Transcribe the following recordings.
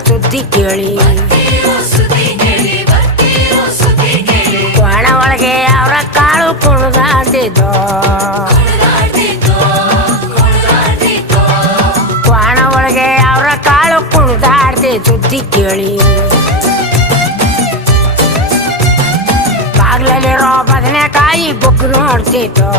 ಸುದ್ದಿ ಕೇಳಿ ಒಣ ಒಳಗೆ ಅವರ ಕಾಳು ಕುಣಿದಾಡ್ತಿದ್ದೋ ಒಣ ಒಳಗೆ ಅವರ ಕಾಳು ಕುಣಿದಾಡ್ತಿ ಸುದ್ದಿ ಕೇಳಿ ಬಾಗ್ಲಲ್ಲಿರೋ ಬದನೆಕಾಯಿ ಬೊಗ್ಗು ನೋಡ್ತಿದ್ದೋ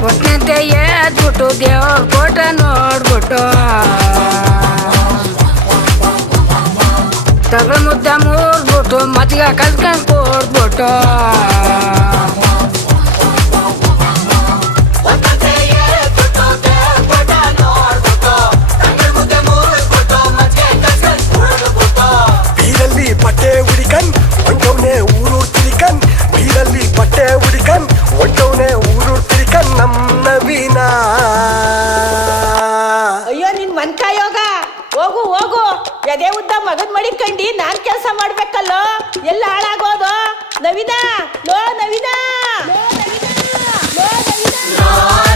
ಒಟ್ನಂತೆ ಎದ್ಬಿಟ್ಟು ದೇವ್ರ ಕೋಟ ನೋಡ್ಬಿಟ್ಟು ತಗಲ್ ಮುದ್ದ ಮೂರ್ಬಿಟ್ಟು ಮಜ್ಜಿಗೆ ಕಲ್ಸ್ಕೊಂಡ್ ಕೊಡ್ಬಿಟ್ಟು ಬೀರಲ್ಲಿ ಬಟ್ಟೆ ಹುಡಿಕನ್ ಒಂಟವನೆ ಊರೂರ್ ತಿರಿಕನ್ ಬೀರಲ್ಲಿ ಬಟ್ಟೆ ಹುಡಿಕನ್ ಒಂಟವನೆ ಊರೂರ್ ತಿರಿಕನ್ ನಮ್ ನವೀನ. ಅಯ್ಯೋ ನಿನ್ ಮನ್ಕಾಯೋಗ ಹೋಗು ಹೋಗು ಎದೆ ಉದ್ದ ಮಗನ್ ಮಡಿಕಂಡಿ ನಾನ್ ಕೆಲಸ ಮಾಡ್ಬೇಕಲ್ಲೋ ಎಲ್ಲ ಹಾಳಾಗೋದು ನವೀನ ಲೋ ನವೀನ ಲೋ ನವೀನ ಲೋ ನವೀನ